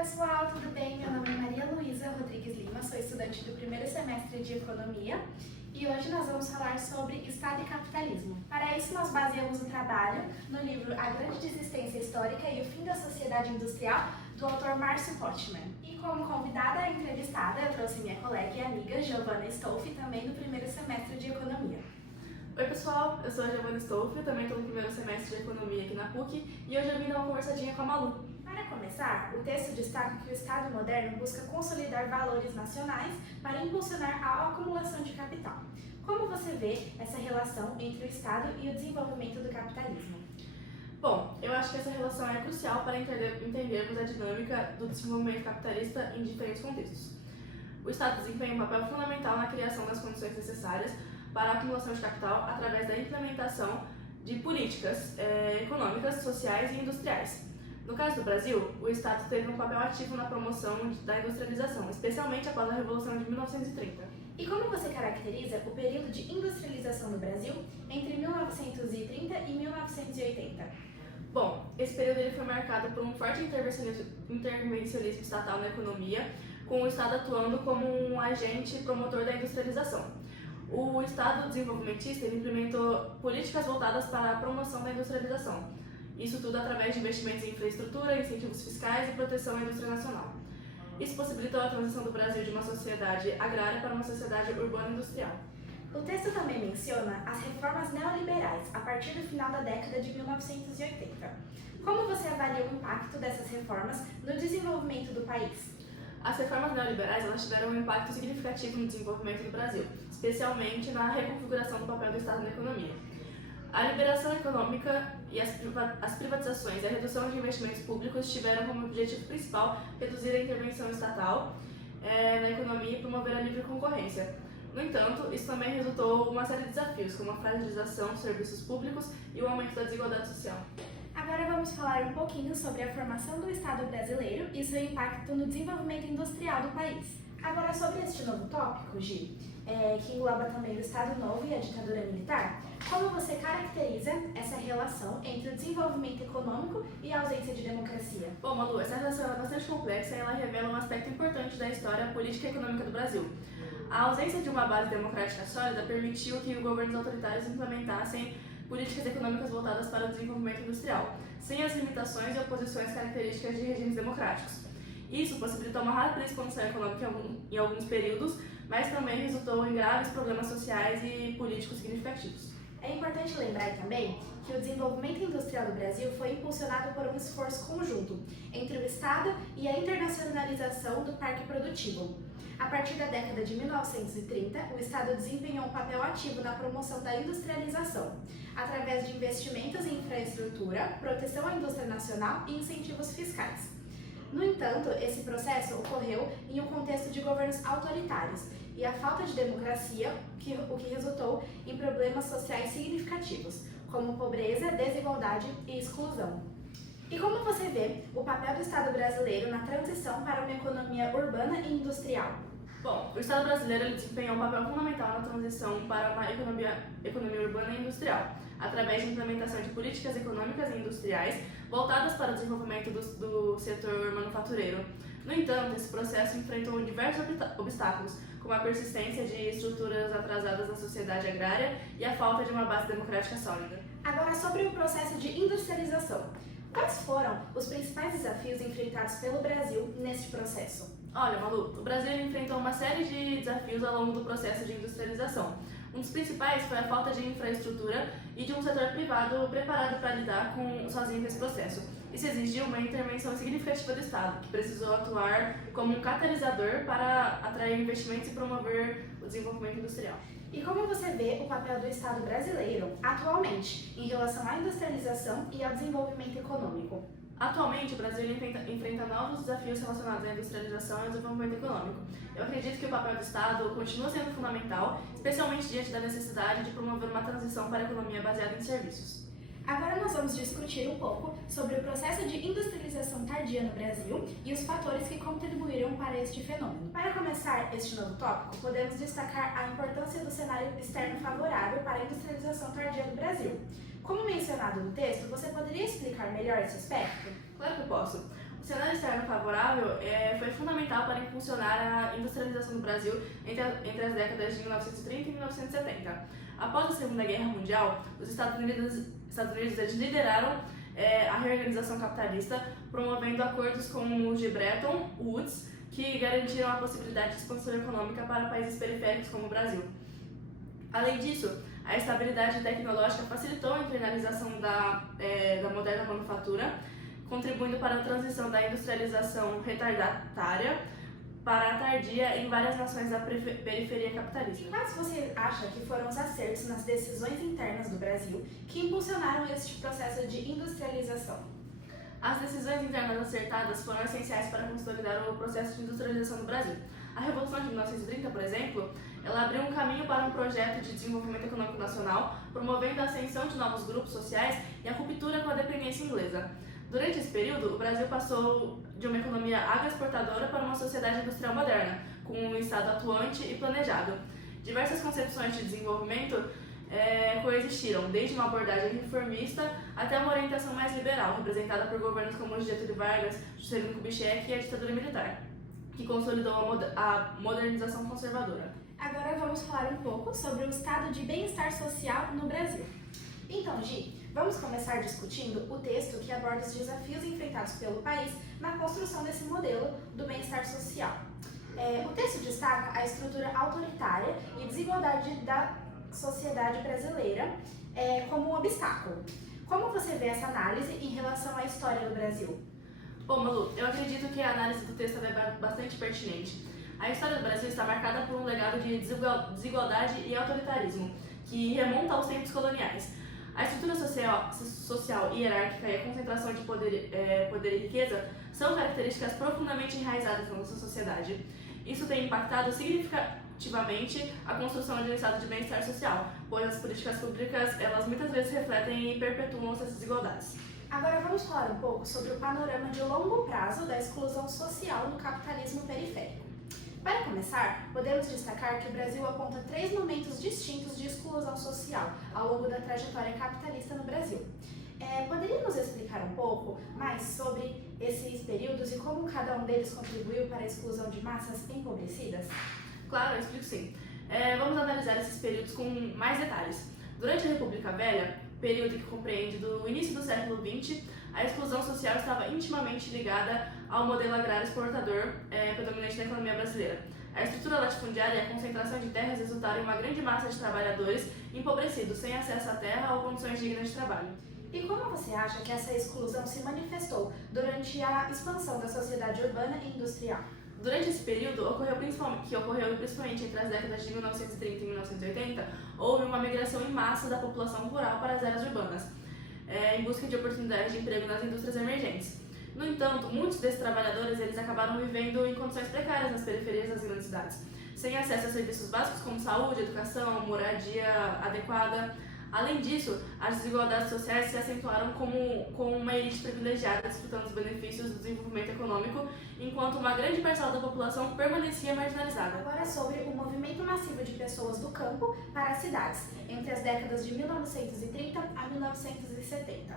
pessoal, tudo bem? Meu nome é Maria Luísa Rodrigues Lima, sou estudante do primeiro semestre de Economia e hoje nós vamos falar sobre Estado e Capitalismo. Para isso, nós baseamos o trabalho no livro A Grande Desistência Histórica e o Fim da Sociedade Industrial, do autor Márcio Rothman. E como convidada entrevistada, eu trouxe minha colega e amiga Giovana Stolfi, também do primeiro semestre de Economia. Oi pessoal, eu sou a Giovana Stolfi, também estou no primeiro semestre de Economia aqui na PUC e hoje eu vim dar uma conversadinha com a Malu. Para começar, o texto destaca que o Estado moderno busca consolidar valores nacionais para impulsionar a acumulação de capital. Como você vê essa relação entre o Estado e o desenvolvimento do capitalismo? Bom, eu acho que essa relação é crucial para entendermos a dinâmica do desenvolvimento capitalista em diferentes contextos. O Estado desempenha um papel fundamental na criação das condições necessárias para a acumulação de capital através da implementação de políticas econômicas, sociais e industriais. No caso do Brasil, o Estado teve um papel ativo na promoção da industrialização, especialmente após a Revolução de 1930. E como você caracteriza o período de industrialização no Brasil entre 1930 e 1980? Bom, esse período ele foi marcado por um forte intervencionismo estatal na economia, com o Estado atuando como um agente promotor da industrialização. O Estado desenvolvimentista ele implementou políticas voltadas para a promoção da industrialização. Isso tudo através de investimentos em infraestrutura, incentivos fiscais e proteção à indústria nacional. Isso possibilitou a transição do Brasil de uma sociedade agrária para uma sociedade urbana industrial. O texto também menciona as reformas neoliberais a partir do final da década de 1980. Como você avalia o impacto dessas reformas no desenvolvimento do país? As reformas neoliberais elas tiveram um impacto significativo no desenvolvimento do Brasil, especialmente na reconfiguração do papel do Estado na economia. A liberação econômica e as privatizações e a redução de investimentos públicos tiveram como objetivo principal reduzir a intervenção estatal na economia e promover a livre concorrência. No entanto, isso também resultou em uma série de desafios, como a fragilização dos serviços públicos e o aumento da desigualdade social. Agora vamos falar um pouquinho sobre a formação do Estado brasileiro e seu impacto no desenvolvimento industrial do país. Agora sobre este novo tópico, Gi, que engloba também o Estado Novo e a ditadura militar, como você caracteriza essa relação entre o desenvolvimento econômico e a ausência de democracia? Bom, Malu, essa relação é bastante complexa e ela revela um aspecto importante da história política e econômica do Brasil. A ausência de uma base democrática sólida permitiu que os governos autoritários implementassem políticas econômicas voltadas para o desenvolvimento industrial, sem as limitações e oposições características de regimes democráticos. Isso possibilitou uma rápida expansão econômica em alguns períodos, mas também resultou em graves problemas sociais e políticos significativos. É importante lembrar também que o desenvolvimento industrial do Brasil foi impulsionado por um esforço conjunto entre o Estado e a internacionalização do parque produtivo. A partir da década de 1930, o Estado desempenhou um papel ativo na promoção da industrialização, através de investimentos em infraestrutura, proteção à indústria nacional e incentivos fiscais. No entanto, esse processo ocorreu em um contexto de governos autoritários e a falta de democracia, o que resultou em problemas sociais significativos, como pobreza, desigualdade e exclusão. E como você vê o papel do Estado brasileiro na transição para uma economia urbana e industrial? Bom, o Estado brasileiro ele desempenhou um papel fundamental na transição para uma economia urbana e industrial, através de implementação de políticas econômicas e industriais voltadas para o desenvolvimento do setor manufatureiro. No entanto, esse processo enfrentou diversos obstáculos, como a persistência de estruturas atrasadas na sociedade agrária e a falta de uma base democrática sólida. Agora, sobre o processo de industrialização. Quais foram os principais desafios enfrentados pelo Brasil neste processo? Olha, Malu, o Brasil enfrentou uma série de desafios ao longo do processo de industrialização. Um dos principais foi a falta de infraestrutura e de um setor privado preparado para lidar sozinho com esse processo. Isso exigiu uma intervenção significativa do Estado, que precisou atuar como um catalisador para atrair investimentos e promover o desenvolvimento industrial. E como você vê o papel do Estado brasileiro atualmente em relação à industrialização e ao desenvolvimento econômico? Atualmente, o Brasil enfrenta novos desafios relacionados à industrialização e ao desenvolvimento econômico. Eu acredito que o papel do Estado continua sendo fundamental, especialmente diante da necessidade de promover uma transição para a economia baseada em serviços. Agora nós vamos discutir um pouco sobre o processo de industrialização tardia no Brasil e os fatores que contribuíram para este fenômeno. Para começar este novo tópico, podemos destacar a importância do cenário externo favorável para a industrialização tardia do Brasil. Como mencionado no texto, você poderia explicar melhor esse aspecto? Claro que eu posso. O cenário externo favorável foi fundamental para impulsionar a industrialização do Brasil entre as décadas de 1930 e 1970. Após a Segunda Guerra Mundial, os Estados Unidos eles lideraram a reorganização capitalista, promovendo acordos como os de Bretton Woods, que garantiram a possibilidade de expansão econômica para países periféricos como o Brasil. Além disso, a estabilidade tecnológica facilitou a internalização da moderna manufatura, contribuindo para a transição da industrialização retardatária para a tardia em várias nações da periferia capitalista. E quais você acha que foram os acertos nas decisões internas do Brasil que impulsionaram este processo de industrialização? As decisões internas acertadas foram essenciais para consolidar o processo de industrialização do Brasil. A Revolução de 1930, por exemplo, ela abriu um caminho para um projeto de desenvolvimento econômico nacional, promovendo a ascensão de novos grupos sociais e a ruptura com a dependência inglesa. Durante esse período, o Brasil passou de uma economia agroexportadora para uma sociedade industrial moderna, com um Estado atuante e planejado. Diversas concepções de desenvolvimento coexistiram, desde uma abordagem reformista até uma orientação mais liberal, representada por governos como o de Getúlio Vargas, Juscelino Kubitschek e a ditadura militar, que consolidou a modernização conservadora. Agora vamos falar um pouco sobre o estado de bem-estar social no Brasil. Então, Gi, vamos começar discutindo o texto que aborda os desafios enfrentados pelo país na construção desse modelo do bem-estar social. O texto destaca a estrutura autoritária e desigualdade da sociedade brasileira como um obstáculo. Como você vê essa análise em relação à história do Brasil? Bom, Malu, eu acredito que a análise do texto é bastante pertinente. A história do Brasil está marcada por um legado de desigualdade e autoritarismo, que remonta aos tempos coloniais. A estrutura social hierárquica e a concentração de poder e riqueza são características profundamente enraizadas na nossa sociedade. Isso tem impactado significativamente a construção de um estado de bem-estar social, pois as políticas públicas elas muitas vezes refletem e perpetuam essas desigualdades. Agora vamos falar um pouco sobre o panorama de longo prazo da exclusão social no capitalismo periférico. Para começar, podemos destacar que o Brasil aponta 3 momentos distintos de exclusão social ao longo da trajetória capitalista no Brasil. Poderia nos explicar um pouco mais sobre esses períodos e como cada um deles contribuiu para a exclusão de massas empobrecidas? Claro, eu explico sim. Vamos analisar esses períodos com mais detalhes. Durante a República Velha, período que compreende do início do século XX, a exclusão social estava intimamente ligada ao modelo agrário exportador predominante na economia brasileira. A estrutura latifundiária e a concentração de terras resultaram em uma grande massa de trabalhadores empobrecidos, sem acesso à terra ou condições dignas de trabalho. E como você acha que essa exclusão se manifestou durante a expansão da sociedade urbana e industrial? Durante esse período, ocorreu principalmente entre as décadas de 1930 e 1980, houve uma migração em massa da população rural para as áreas urbanas, em busca de oportunidades de emprego nas indústrias emergentes. No entanto, muitos desses trabalhadores eles acabaram vivendo em condições precárias nas periferias das grandes cidades, sem acesso a serviços básicos como saúde, educação, moradia adequada. Além disso, as desigualdades sociais se acentuaram com uma elite privilegiada disputando os benefícios do desenvolvimento econômico, enquanto uma grande parcela da população permanecia marginalizada. Agora sobre o movimento massivo de pessoas do campo para as cidades, entre as décadas de 1930 a 1970.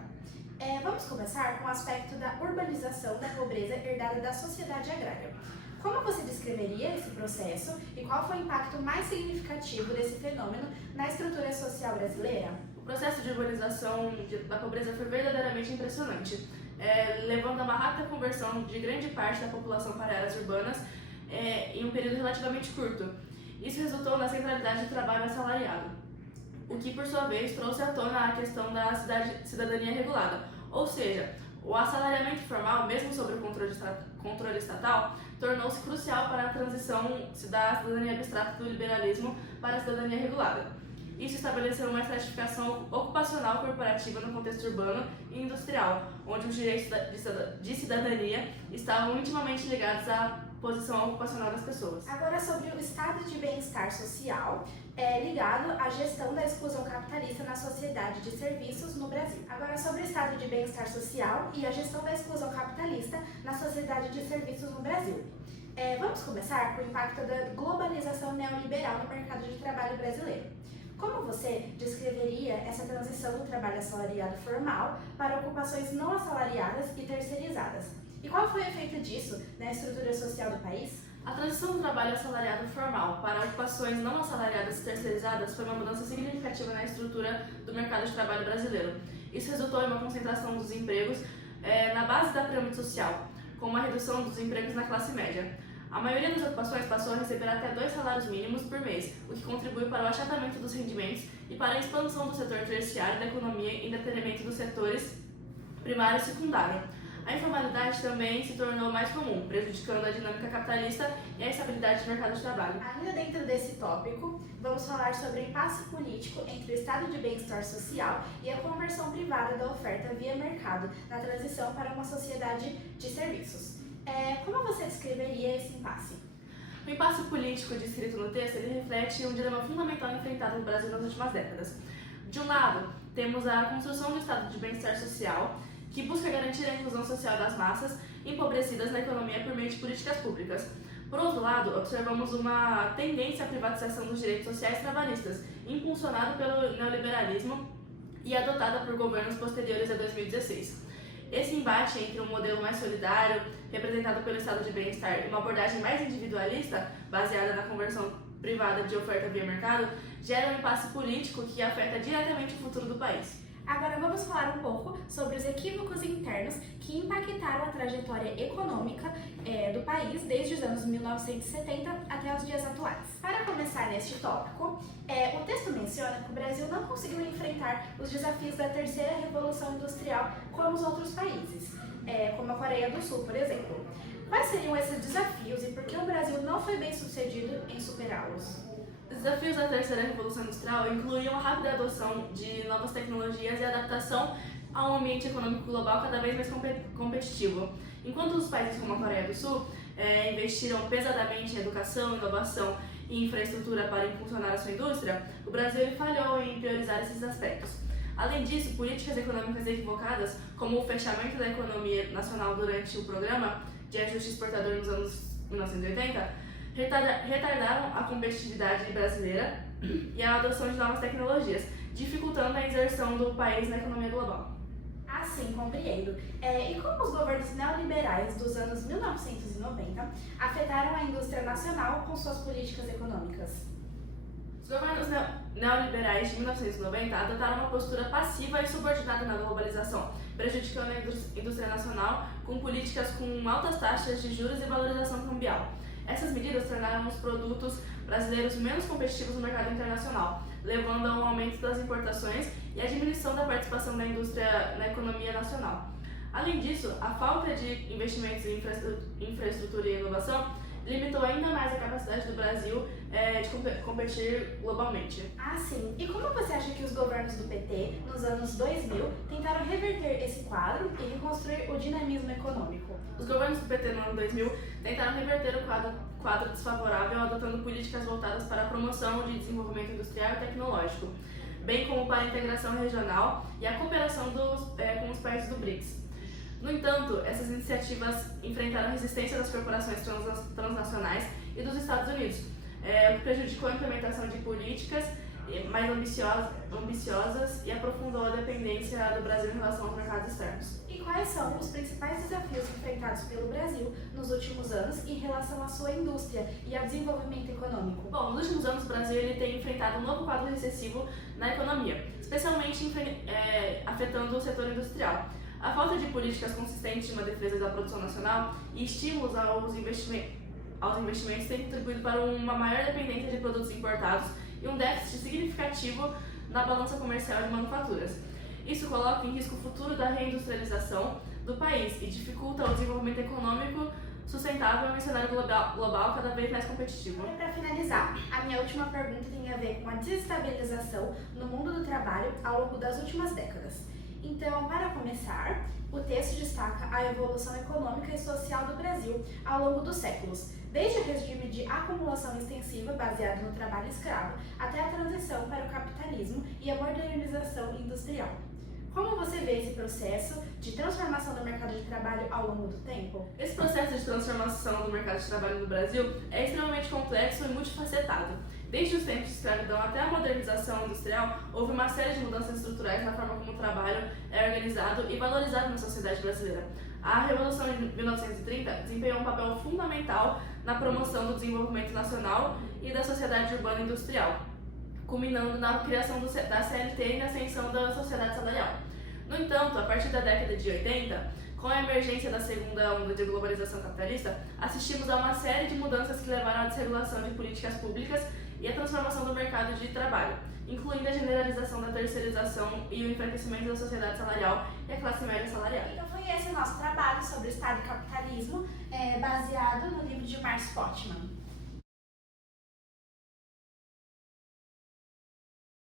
Vamos começar com o aspecto da urbanização da pobreza herdada da sociedade agrária. Como você descreveria esse processo e qual foi o impacto mais significativo desse fenômeno na estrutura social brasileira? O processo de urbanização da pobreza foi verdadeiramente impressionante, levando a uma rápida conversão de grande parte da população para áreas urbanas em um período relativamente curto. Isso resultou na centralidade do trabalho assalariado, o que, por sua vez, trouxe à tona a questão da cidadania regulada, ou seja, o assalariamento formal, mesmo sob o controle estatal, tornou-se crucial para a transição da cidadania abstrata do liberalismo para a cidadania regulada. Isso estabeleceu uma estratificação ocupacional corporativa no contexto urbano e industrial, onde os direitos de cidadania estavam intimamente ligados à posição ocupacional das pessoas. Agora sobre o estado de bem-estar social ligado à gestão da exclusão capitalista na sociedade de serviços no Brasil. Agora sobre o estado de bem-estar social e a gestão da exclusão capitalista na sociedade de serviços no Brasil. Vamos começar com o impacto da globalização neoliberal no mercado de trabalho brasileiro. Como você descreveria essa transição do trabalho assalariado formal para ocupações não assalariadas e terceirizadas? E qual foi o efeito disso na estrutura social do país? A transição do trabalho assalariado formal para ocupações não assalariadas e terceirizadas foi uma mudança significativa na estrutura do mercado de trabalho brasileiro. Isso resultou em uma concentração dos empregos na base da pirâmide social, com uma redução dos empregos na classe média. A maioria das ocupações passou a receber até 2 salários mínimos por mês, o que contribui para o achatamento dos rendimentos e para a expansão do setor terciário da economia em detrimento dos setores primário e secundário. A informalidade também se tornou mais comum, prejudicando a dinâmica capitalista e a estabilidade do mercado de trabalho. Ainda dentro desse tópico, vamos falar sobre o impasse político entre o estado de bem-estar social e a conversão privada da oferta via mercado na transição para uma sociedade de serviços. Como você descreveria esse impasse? O impasse político descrito no texto ele reflete um dilema fundamental enfrentado no Brasil nas últimas décadas. De um lado, temos a construção do estado de bem-estar social, que busca garantir a inclusão social das massas empobrecidas na economia por meio de políticas públicas. Por outro lado, observamos uma tendência à privatização dos direitos sociais trabalhistas, impulsionada pelo neoliberalismo e adotada por governos posteriores a 2016. Esse embate entre um modelo mais solidário, representado pelo estado de bem-estar, e uma abordagem mais individualista, baseada na conversão privada de oferta via mercado, gera um impasse político que afeta diretamente o futuro do país. Agora vamos falar um pouco sobre os equívocos internos que impactaram a trajetória econômica do país desde os anos 1970 até os dias atuais. Para começar neste tópico, o texto menciona que o Brasil não conseguiu enfrentar os desafios da terceira revolução industrial como os outros países, como a Coreia do Sul, por exemplo. Quais seriam esses desafios e por que o Brasil não foi bem sucedido em superá-los? Os desafios da terceira revolução industrial incluíam a rápida adoção de novas tecnologias e a adaptação a um ambiente econômico global cada vez mais competitivo. Enquanto os países como a Coreia do Sul investiram pesadamente em educação, inovação e infraestrutura para impulsionar a sua indústria, o Brasil ele falhou em priorizar esses aspectos. Além disso, políticas econômicas equivocadas, como o fechamento da economia nacional durante o programa de ajuste exportador nos anos 1980, retardaram a competitividade brasileira e a adoção de novas tecnologias, dificultando a inserção do país na economia global. Ah, sim, compreendo. E como os governos neoliberais dos anos 1990 afetaram a indústria nacional com suas políticas econômicas? Os governos neoliberais de 1990 adotaram uma postura passiva e subordinada na globalização, prejudicando a indústria nacional com políticas com altas taxas de juros e valorização cambial. Essas medidas tornaram os produtos brasileiros menos competitivos no mercado internacional, levando a um aumento das importações e à diminuição da participação da indústria na economia nacional. Além disso, a falta de investimentos em infraestrutura e inovação limitou ainda mais a capacidade do Brasil de competir globalmente. Ah, sim. E como você acha que os governos do PT, nos anos 2000, tentaram reverter esse quadro e reconstruir o dinamismo econômico? Os governos do PT no ano 2000 tentaram reverter o quadro desfavorável adotando políticas voltadas para a promoção de desenvolvimento industrial e tecnológico, bem como para a integração regional e a cooperação com os países do BRICS. No entanto, essas iniciativas enfrentaram a resistência das corporações transnacionais e dos Estados Unidos, o que prejudicou a implementação de políticas mais ambiciosas e aprofundou a dependência do Brasil em relação aos mercados externos. E quais são os principais desafios enfrentados pelo Brasil nos últimos anos em relação à sua indústria e ao desenvolvimento econômico? Bom, nos últimos anos o Brasil tem enfrentado um novo quadro recessivo na economia, especialmente afetando o setor industrial. A falta de políticas consistentes de uma defesa da produção nacional e estímulos aos investimentos tem contribuído para uma maior dependência de produtos importados e um déficit significativo na balança comercial de manufaturas. Isso coloca em risco o futuro da reindustrialização do país e dificulta o desenvolvimento econômico sustentável em um cenário global cada vez mais competitivo. E para finalizar, a minha última pergunta tem a ver com a desestabilização no mundo do trabalho ao longo das últimas décadas. Então, para começar, o texto destaca a evolução econômica e social do Brasil ao longo dos séculos, desde o regime de acumulação extensiva baseado no trabalho escravo até a transição para o capitalismo e a modernização industrial. Como você vê esse processo de transformação do mercado de trabalho ao longo do tempo? Esse processo de transformação do mercado de trabalho no Brasil é extremamente complexo e multifacetado. Desde os tempos de escravidão até a modernização industrial, houve uma série de mudanças estruturais na forma como o trabalho é organizado e valorizado na sociedade brasileira. A Revolução de 1930 desempenhou um papel fundamental na promoção do desenvolvimento nacional e da sociedade urbana industrial, culminando na criação da CLT e na ascensão da sociedade salarial. No entanto, a partir da década de 80, com a emergência da segunda onda de globalização capitalista, assistimos a uma série de mudanças que levaram à desregulação de políticas públicas e à transformação do mercado de trabalho, incluindo a generalização da terceirização e o enfraquecimento da sociedade salarial e a classe média salarial. Então foi esse o nosso trabalho sobre o Estado e capitalismo, baseado no livro de Marx Postman.